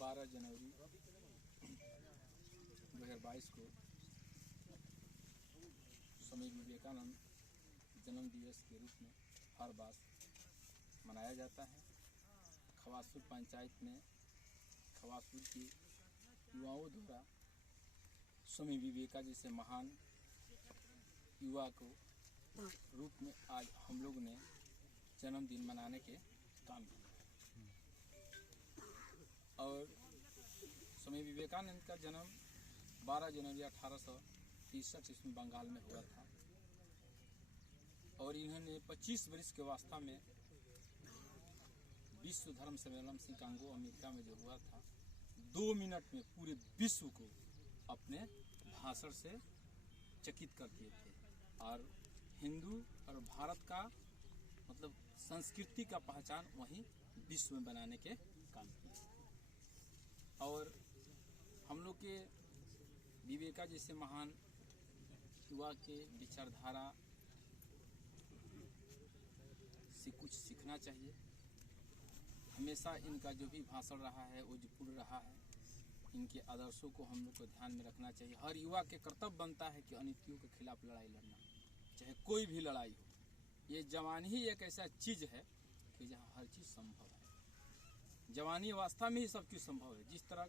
12 जनवरी 2022 को स्वामी विवेकानंद जन्म दिवस के रूप में हर बार मनाया जाता है। खवासपुर पंचायत में खवासपुर की युवाओं द्वारा स्वामी विवेकानंद जैसे महान युवा को रूप में आज हम लोग ने जन्मदिन मनाने के काम किया। और स्वामी विवेकानंद का जन्म 12 जनवरी 1863 ईस्वी बंगाल में हुआ था और इन्होंने 25 वर्ष के अवस्था में विश्व धर्म सम्मेलन शिकागो अमेरिका में जो हुआ था 2 मिनट में पूरे विश्व को अपने भाषण से चकित कर दिए थे और हिंदू और भारत का मतलब संस्कृति का पहचान वहीं विश्व में बनाने के काम किए। और हम लोग के विवेका जैसे महान युवा के विचारधारा से कुछ सीखना चाहिए। हमेशा इनका जो भी भाषण रहा है वो जो पूर्ण रहा है, इनके आदर्शों को हम लोग को ध्यान में रखना चाहिए। हर युवा के कर्तव्य बनता है कि अनीतियों के खिलाफ लड़ाई लड़ना, चाहे कोई भी लड़ाई हो। ये जवानी ही एक ऐसा चीज है कि जहाँ हर चीज संभव है। जवानी अवस्था में ही सब कुछ संभव है। जिस तरह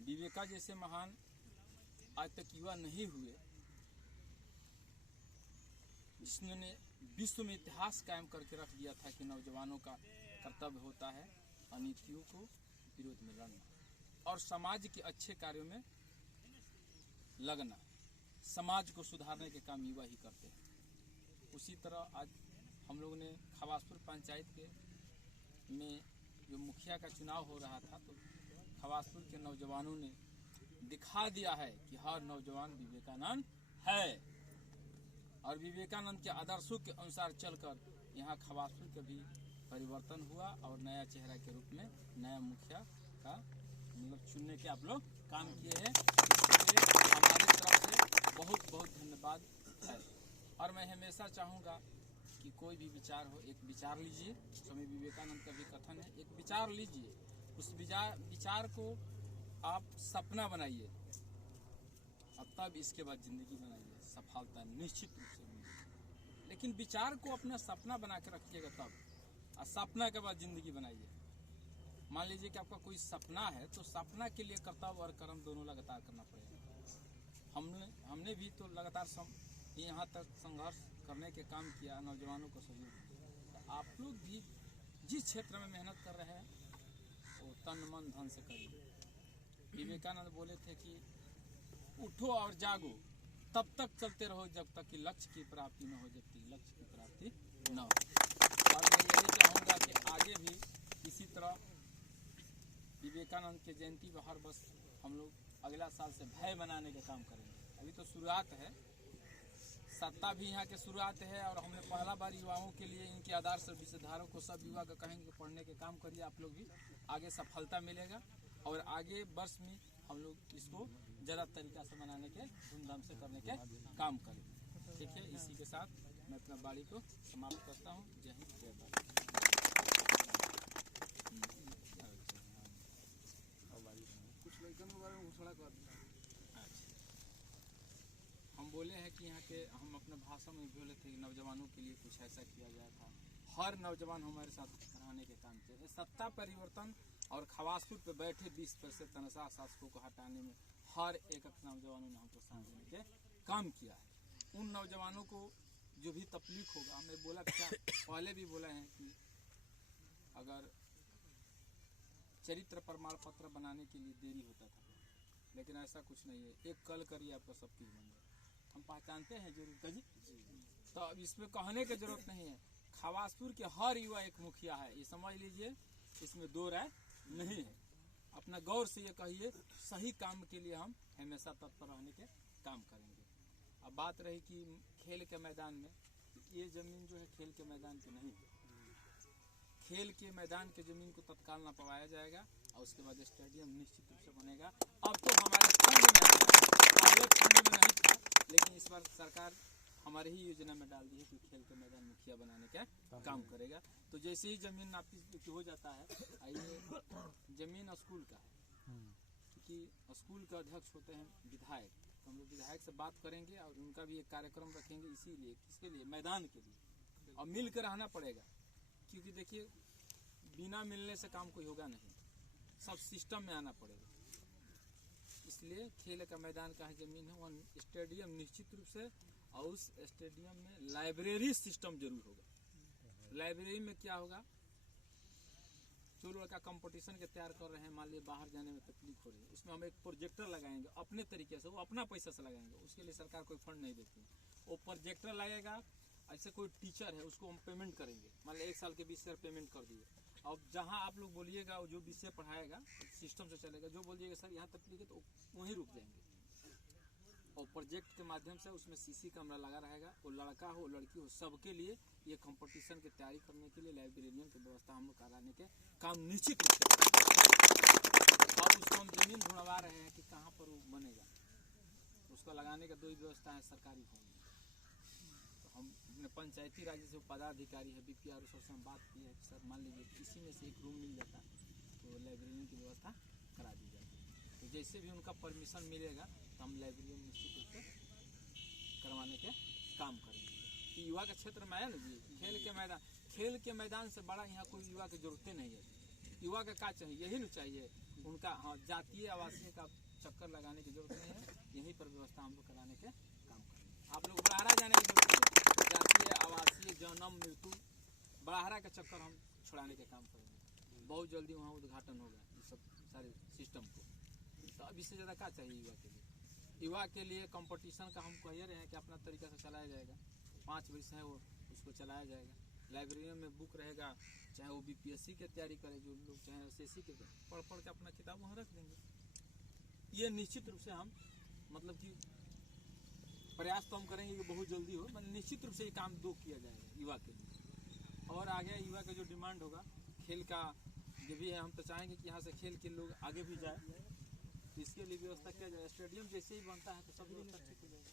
विवेका जैसे महान आज तक युवा नहीं हुए, जिसने विश्व में इतिहास कायम करके रख दिया था कि नौजवानों का कर्तव्य होता है अनीतियों को विरोध में लड़ना और समाज के अच्छे कार्यों में लगना। समाज को सुधारने के काम युवा ही करते हैं। उसी तरह आज हम लोग ने खवासपुर पंचायत के में जो मुखिया का चुनाव हो रहा था, तो खवासपुर के नौजवानों ने दिखा दिया है कि हर नौजवान विवेकानंद है और विवेकानंद के आदर्शों के अनुसार चलकर यहाँ खवासपुर का भी परिवर्तन हुआ और नया चेहरा के रूप में नया मुखिया का मतलब चुनने के आप लोग काम किए हैं। इसलिए हमारी तरफ से बहुत बहुत धन्यवाद है। और मैं हमेशा चाहूँगा कि कोई भी विचार हो, एक विचार लीजिए। स्वामी विवेकानंद का भी कथन है, एक विचार लीजिए, उस विचार को आप सपना बनाइए और तब इसके बाद जिंदगी बनाइए। सफलता निश्चित रूप से मिलेगी, लेकिन विचार को अपना सपना बना के रखिएगा तब, और सपना के बाद जिंदगी बनाइए। मान लीजिए कि आपका कोई सपना है तो सपना के लिए कर्तव्य और कर्म दोनों लगातार करना पड़ेगा। हमने भी तो लगातार यहाँ तक संघर्ष करने के काम किया, नौजवानों को सहयोग किया। तो आप लोग भी जिस क्षेत्र में मेहनत कर रहे हैं वो तन मन धन से करिए। विवेकानंद बोले थे कि उठो और जागो, तब तक चलते रहो जब तक कि लक्ष्य की प्राप्ति न हो, जब तक लक्ष्य की प्राप्ति न हो। और मैं यही चाहूँगा कि आगे भी इसी तरह विवेकानंद के जयंती पर हर वर्ष हम लोग अगला साल से भय मनाने का काम करेंगे। अभी तो शुरुआत है, सत्ता भी यहाँ के शुरुआत है और हमने पहला बार युवाओं के लिए इनके आदर्श विचारधाराओं को सब युवा को कहेंगे पढ़ने के काम करिए। आप लोग भी आगे सफलता मिलेगा और आगे वर्ष में हम लोग इसको ज़्यादा तरीका से मनाने के धूमधाम से करने के काम करें। ठीक है, इसी के साथ मैं अपना वाणी को समाप्त करता हूँ। जय हिंद, जय भारत। कुछ लड़कन के बारे में घोषणा कर दिया। हम बोले हैं कि यहाँ के हम अपने भाषा में बोले थे कि नौजवानों के लिए कुछ ऐसा किया गया था। हर नौजवान हमारे साथ रहने के काम किया। सत्ता परिवर्तन और खवासपुर पे बैठे 20% तनख्वाह शासकों को हटाने में हर एक नौजवानों ने हमको साथ देने के काम किया है। उन नौजवानों को जो भी तकलीफ होगा, हमने बोला क्या पहले भी बोला है कि अगर चरित्र प्रमाण पत्र बनाने के लिए देरी होता था, लेकिन ऐसा कुछ नहीं है। एक कल करिए आपका सब कुछ बन जाए। हम पहचानते हैं जरूर जी, तो अब इसमें कहने की जरूरत नहीं है। खवासपुर के हर युवा एक मुखिया है, ये समझ लीजिए, इसमें दो राय नहीं है। अपना गौर से ये कहिए, सही काम के लिए हम हमेशा तत्पर रहने के काम करेंगे। अब बात रही कि खेल के मैदान में, ये जमीन जो है खेल के मैदान की नहीं है। खेल के मैदान के जमीन को तत्काल ना पवाया जाएगा और उसके बाद स्टेडियम निश्चित रूप से बनेगा। अब तो हमारे फंड में, पहले फंड में नहीं था, लेकिन इस बार सरकार हमारे ही योजना में डाल दी है कि खेल के मैदान मुखिया बनाने का काम करेगा। तो जैसे ही जमीन नापी हो जाता है, आइए जमीन स्कूल का है, क्योंकि स्कूल के अध्यक्ष होते हैं विधायक, तो हम लोग विधायक से बात करेंगे और उनका भी एक कार्यक्रम रखेंगे, इसीलिए किसके लिए, मैदान के लिए। और मिल कर रहना पड़ेगा, क्योंकि देखिए बिना मिलने से काम कोई होगा नहीं, सब सिस्टम में आना पड़ेगा। इसलिए खेल का मैदान का जमीन है, वहाँ स्टेडियम निश्चित रूप से, और उस स्टेडियम में लाइब्रेरी सिस्टम जरूर होगा। लाइब्रेरी में क्या होगा, जो लड़का कंपटीशन के तैयार कर रहे हैं, मान लीजिए बाहर जाने में तकलीफ हो रही है, उसमें हम एक प्रोजेक्टर लगाएंगे अपने तरीके से, वो अपना पैसा से लगाएंगे, उसके लिए सरकार कोई फंड नहीं देती है। वो प्रोजेक्टर लगेगा, ऐसे कोई टीचर है उसको हम पेमेंट करेंगे, मान लीजिए 1 साल के 20,000 पेमेंट कर दिए। अब जहाँ आप लोग बोलिएगा जो विषय पढ़ाएगा सिस्टम से चलेगा, जो बोलिएगा सर यहाँ तकलीफ है तो वहीं रुक जाएंगे। और प्रोजेक्ट के माध्यम से उसमें सीसी कैमरा लगा रहेगा, वो लड़का हो लड़की हो सबके लिए ये कंपटीशन की तैयारी करने के लिए लाइब्रेरियन की व्यवस्था हम लोग कराने के काम निश्चित रूप से। और उसको हम जमीन ढूंढवा रहे हैं कि कहाँ पर वो बनेगा, उसको लगाने का 2 ही व्यवस्था है, सरकारी भवन। हम अपने पंचायती राज से पदाधिकारी है BPR सर से हम बात की है कि सर मान लीजिए किसी में से एक रूम मिल जाता तो लाइब्रेरियन की व्यवस्था करा दी जाती। तो जैसे भी उनका परमिशन मिलेगा तो हम लाइब्रेरियन निश्चित रूप से करवाने के काम करेंगे। युवा के क्षेत्र में है ना जी, खेल के मैदान से बड़ा यहाँ कोई युवा की जरूरतें नहीं है। युवा का क्या चाहिए, यही ना चाहिए उनका। हाँ, जातीय आवासीय का चक्कर लगाने की जरूरत नहीं है, यहीं पर व्यवस्था हम लोग कराने के काम करेंगे। आप लोग बड़ाहरा जाने की जरूरत नहीं, जातीय आवासीय जन्म मृत्यु बड़ाहरा का चक्कर हम छुड़ाने के काम करेंगे। बहुत जल्दी वहाँ उद्घाटन होगा इस सब सारे सिस्टम को। तो अब इससे ज़्यादा क्या चाहिए युवा के लिए? युवा के लिए कंपटीशन का हम कह रहे हैं कि अपना तरीका से चलाया जाएगा। 5 विषय है वो, उसको चलाया जाएगा। लाइब्रेरी में बुक रहेगा, चाहे वो BPSC की तैयारी करे जो लोग, चाहे SSC के, पढ़ के अपना किताब वहाँ रख देंगे। ये निश्चित रूप से हम मतलब कि प्रयास तो हम करेंगे कि बहुत जल्दी हो, मतलब निश्चित रूप से ये काम 2 किया जाएगा युवा के लिए। और आगे युवा का जो डिमांड होगा खेल का जो भी है, हम तो चाहेंगे कि यहाँ से खेल के लोग आगे भी जाए, तो इसके लिए व्यवस्था किया जाए। स्टेडियम जैसे ही बनता है तो सब व्यवस्था ठीक हो जाएगा,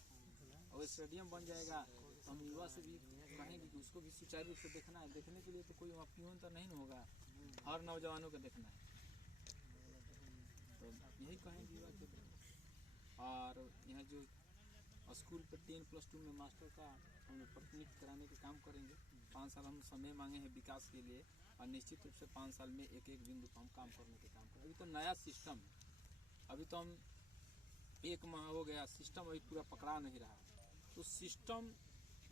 और स्टेडियम बन जाएगा तो हम युवा से भी कहेंगे कि उसको भी सुचारू रूप से देखना है। देखने के लिए तो कोई अपनी तो नहीं होगा, हर नौजवानों को देखना है, तो यही कहेंगे युवा के। और यहाँ जो स्कूल पर 10+2 में मास्टर का हम लोग प्रतिनिधित्व कराने के काम करेंगे। 5 साल हम समय मांगे हैं विकास के लिए, और निश्चित रूप से 5 साल में एक बिंदु पर हम काम करने के काम करें। अभी तो नया सिस्टम है, अभी तो हम 1 माह हो गया, सिस्टम अभी पूरा पकड़ा नहीं रहा। तो सिस्टम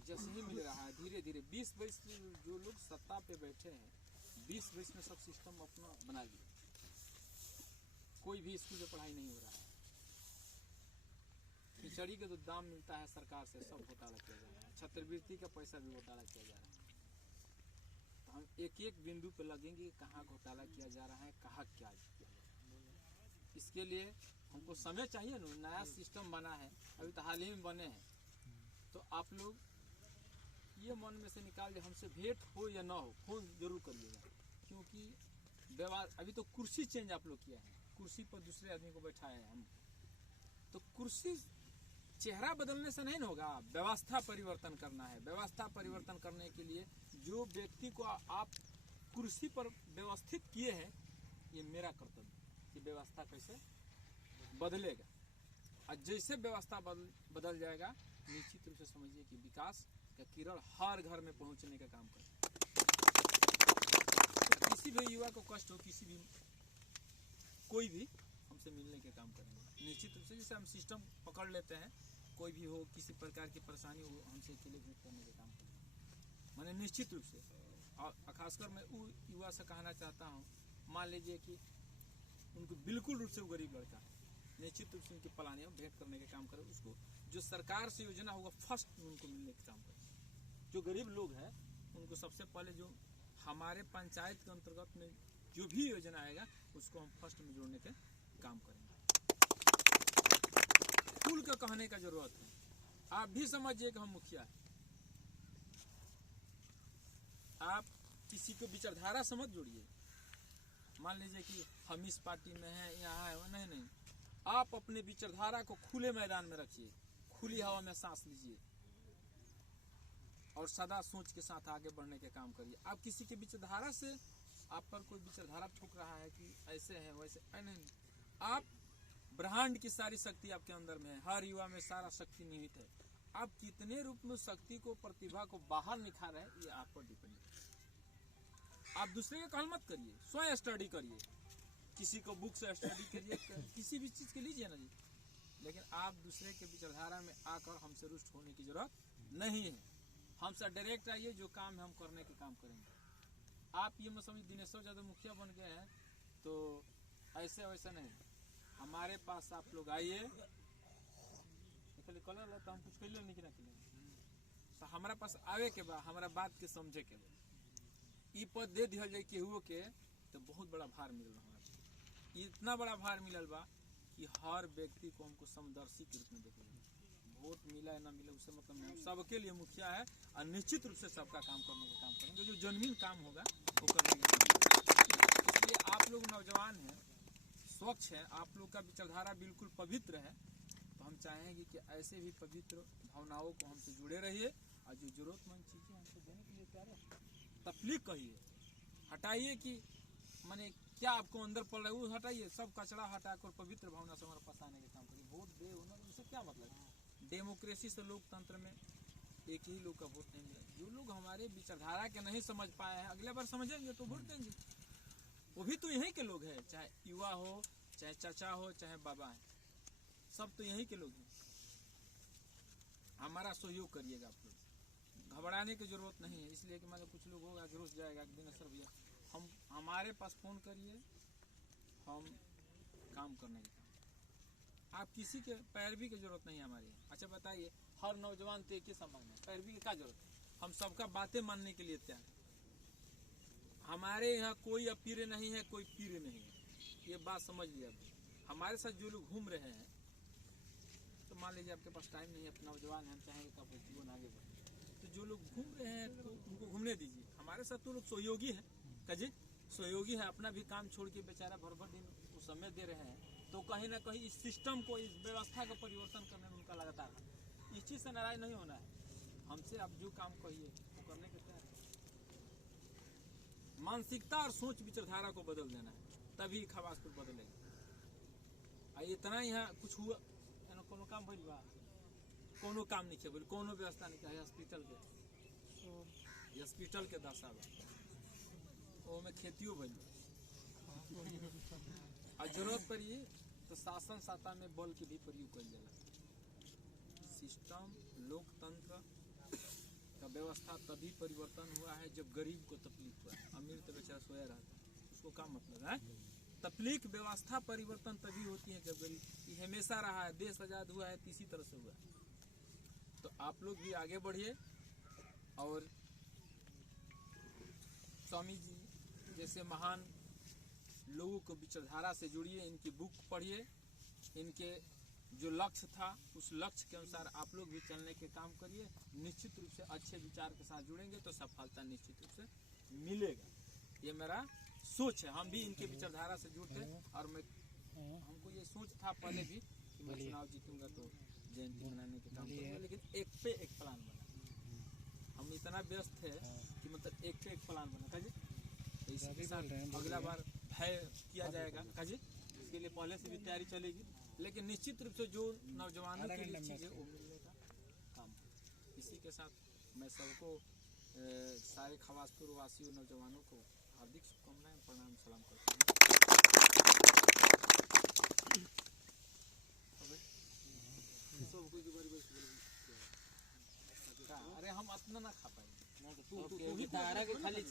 जैसे ही मिल रहा है धीरे धीरे, 20 वर्ष जो लोग सत्ता पे बैठे हैं, 20 वर्ष में सब सिस्टम अपना बना लिया। कोई भी स्कूल में पढ़ाई नहीं हो रहा है, खिचड़ी के जो दाम मिलता है सरकार से सब घोटाला किया जा रहा है, छात्रवृत्ति का पैसा भी घोटाला किया जा रहा है। तो हम एक बिंदु पे लगेंगे कहाँ घोटाला किया जा रहा है, कहाँ क्या किया जा रहा है। इसके लिए हमको समय चाहिए ना, नया सिस्टम बना है, अभी तो हाल ही में बने हैं। तो आप लोग ये मन में से निकाल दे, हमसे भेंट हो या ना हो, फोन जरूर करिएगा, क्योंकि व्यवहार अभी तो कुर्सी चेंज आप लोग किया है, कुर्सी पर दूसरे आदमी को बैठाया है हम। तो कुर्सी चेहरा बदलने से नहीं होगा, व्यवस्था परिवर्तन करना है। व्यवस्था परिवर्तन करने के लिए जो व्यक्ति को आप कुर्सी पर व्यवस्थित किए हैं, ये मेरा कर्तव्य कि व्यवस्था कैसे बदलेगा। और जैसे व्यवस्था बदल जाएगा, निश्चित रूप से समझिए कि विकास का किरण हर घर में पहुंचने का काम करेगा। तो किसी भी युवा को कष्ट हो, किसी भी कोई भी हमसे मिलने के काम करेंगे निश्चित रूप से। जैसे हम सिस्टम पकड़ लेते हैं, कोई भी हो, किसी प्रकार की परेशानी हो, हमसे अकेले भेंट करने के काम करेंगे, मैंने निश्चित रूप से। और खासकर मैं वो युवा से कहना चाहता हूँ, मान लीजिए कि उनको बिल्कुल रूप से वो गरीब लड़का है, निश्चित रूप से उनकी प्लानिंग भेंट करने का काम करें। उसको जो सरकार से योजना होगा फर्स्ट उनको मिलने का काम करें। जो गरीब लोग हैं उनको सबसे पहले जो हमारे पंचायत के अंतर्गत में जो भी योजना आएगा उसको हम फर्स्ट में जोड़ने के काम करेंगे। खुल कर कहने का जरूरत है, आप भी समझिए कि हम मुखिया है। आप किसी को विचारधारा से मत जोड़िए, मान लीजिए कि हम इस पार्टी में हैं, यहाँ है, नहीं, आप अपने विचारधारा को खुले मैदान में रखिए, खुली हवा में सांस लीजिए, और सदा सोच के साथ आगे बढ़ने के काम करिए। आप किसी के विचारधारा से आप पर कोई विचारधारा ठोक रहा है कि ऐसे है वैसे, नहीं, आप ब्रह्मांड की सारी शक्ति आपके अंदर में है, हर युवा में सारा शक्ति निहित है। आप कितने रूप में शक्ति को, प्रतिभा को बाहर निखार है, ये आप पर डिपेंड है। आप दूसरे का कहल मत करिए, स्वयं स्टडी करिए, किसी को बुक से स्टडी करिए, किसी भी चीज के लीजिए ना जी, लेकिन आप दूसरे के विचारधारा में आकर हमसे रुष्ट होने की जरूरत नहीं है। हमसे डायरेक्ट आइए, जो काम है हम करने के काम करेंगे। आप ये मत समझिए दिनेश्वर यादव मुखिया बन गए हैं तो ऐसे वैसा नहीं, हमारे पास आप लोग आइए, कलर तो हम कुछ कर नहीं तो हमारा पास आवे के बाद हमारा बात के समझे के बाद ई पद दे दिया जाए केहू के तो बहुत बड़ा भार मिलल हमारा। इतना बड़ा भार मिलल बा कि हर व्यक्ति को हमको समदर्शी के रूप में देखे, वोट मिला है ना मिला उससे मतलब नहीं, सबके लिए मुखिया है और निश्चित रूप से सबका काम करने का काम करेंगे, जो जन्मीन काम होगा वो करने का काम। इसलिए आप लोग नौजवान हैं, स्वच्छ है, आप लोग का विचारधारा बिल्कुल पवित्र है, तो हम चाहेंगे कि ऐसे भी पवित्र भावनाओं को हमसे जुड़े रहिए और जो जरूरतमंद चीजें हमको देने के लिए तैयार है। तकलीफ कहिए, हटाइए कि माने क्या आपको अंदर पड़ रहा है वो हटाइए, सब कचरा हटाकर पवित्र भावना से हमारे पास आने के काम करिए। वोट दे उनसे क्या मतलब है? डेमोक्रेसी से लोकतंत्र में एक ही लोग का वोट नहीं मिला। जो लोग हमारे विचारधारा के नहीं समझ पाए हैं, अगले बार समझेंगे तो वोट देंगे। वो भी तो यहीं के लोग हैं, चाहे युवा हो, चाहे चाचा हो, चाहे बाबा है, सब तो यहीं के लोग हैं। हमारा सहयोग करिएगा आप लोग, घबराने की जरूरत नहीं है। इसलिए कि मतलब कुछ लोग होगा घुस जाएगा दिनेश्वर भैया, हम हमारे पास फोन करिए, हम काम करने के काम। आप किसी के पैरवी की जरूरत नहीं है हमारी। अच्छा बताइए, हर नौजवान तो एक ही समान है, पैरवी की क्या जरूरत है? हम सबका बातें मानने के लिए तैयार हैं। हमारे यहाँ कोई अपीर नहीं है, कोई पीर नहीं है, ये बात समझ लिया। हमारे साथ जो लोग घूम रहे हैं, तो मान लीजिए आपके पास टाइम नहीं है, अपना नौजवान है, हम चाहेंगे कि आपका जीवन आगे बढ़े, तो जो लोग घूम रहे हैं तो उनको घूमने दीजिए। हमारे साथ तो लोग सहयोगी है, कजी सहयोगी है, अपना भी काम छोड़ के बेचारा भर भर दिन वो समय दे रहे हैं, तो कहीं ना कहीं इस सिस्टम को, इस व्यवस्था का परिवर्तन करने में उनका लगातार है। इस चीज से नाराज नहीं होना है, हमसे आप जो काम कहिए वो करने के तैयार है। मानसिकता और सोच विचारधारा को बदल देना है, तभी खवासपुर बदलेगा। इतना यहाँ कुछ हुआ कोनो काम भइल बा, कोनो काम नहीं किया, कोनो व्यवस्था नहीं किया। हॉस्पिटल के दशा बा, में खेतियों भइल और जरूरत पड़ी तो शासन सत्ता में बल के भी प्रयोग कर जाला। सिस्टम लोकतंत्र का व्यवस्था तभी परिवर्तन हुआ है जब गरीब को तकलीफ हुआ है, अमीर तो बेचारा सोया रहता है, उसको क्या मतलब है? तकलीफ व्यवस्था परिवर्तन तभी होती है जब गरीब, ये हमेशा रहा है, देश आजाद हुआ है इसी तरह से हुआ। तो आप लोग भी आगे बढ़िए और स्वामी जी जैसे महान लोगों को विचारधारा से जुड़िए, इनकी बुक पढ़िए, इनके जो लक्ष्य था उस लक्ष्य के अनुसार आप लोग भी चलने के काम करिए। निश्चित रूप से अच्छे विचार के साथ जुड़ेंगे तो सफलता निश्चित रूप से मिलेगा, ये मेरा सोच है। हम भी इनके विचारधारा से जुड़ते और मैं हमको ये सोच था पहले भी कि मैं चुनाव जीतूंगा तो जयंती मनाने के काम करूंगा, लेकिन एक पे एक प्लान बना। हम इतना व्यस्त है कि मतलब एक पे एक प्लान बना काजी, तो इसके साथ अगला बार भय किया जाएगा काजी, इसके लिए पहले से भी तैयारी चलेगी। लेकिन निश्चित रूप से जो नौजवानों के लिए चीज़ है वो मिलने का काम। इसी के साथ मैं सबको सारे खवासपुर वासियों नौजवानों को हार्दिक शुभकामनाएं, प्रणाम, सलाम करता हूँ। अरे हम अपना ना खा पाएंगे, तू ही खाली